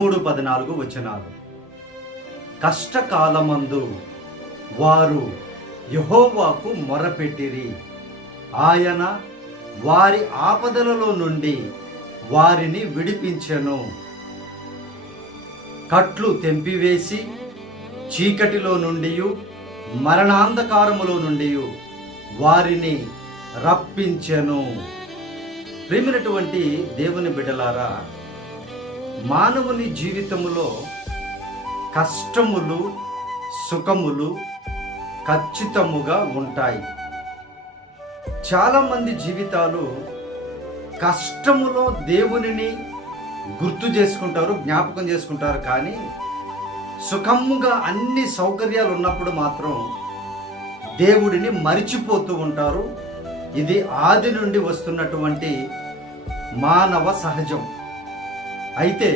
3:14 కష్టకాలమందు వారు యెహోవాకు మొరపెట్టిరి, ఆయన వారి ఆపదలలో నుండి వారిని విడిపించెను. కట్లు తెంపివేసి చీకటిలో నుండి మరణాంధకారములో నుండి వారిని రప్పించెను. ప్రియమైనటువంటి దేవుని బిడ్డలారా, మానవుని జీవితములో కష్టములు సుఖములు ఖచ్చితముగా ఉంటాయి. చాలామంది జీవితాలు కష్టములో దేవునిని గుర్తు చేసుకుంటారు, జ్ఞాపకం చేసుకుంటారు. కానీ సుఖముగా అన్ని సౌకర్యాలు ఉన్నప్పుడు మాత్రం దేవుడిని మరిచిపోతూ ఉంటారు. ఇది ఆది నుండి వస్తున్నటువంటి మానవ సహజం. అయితే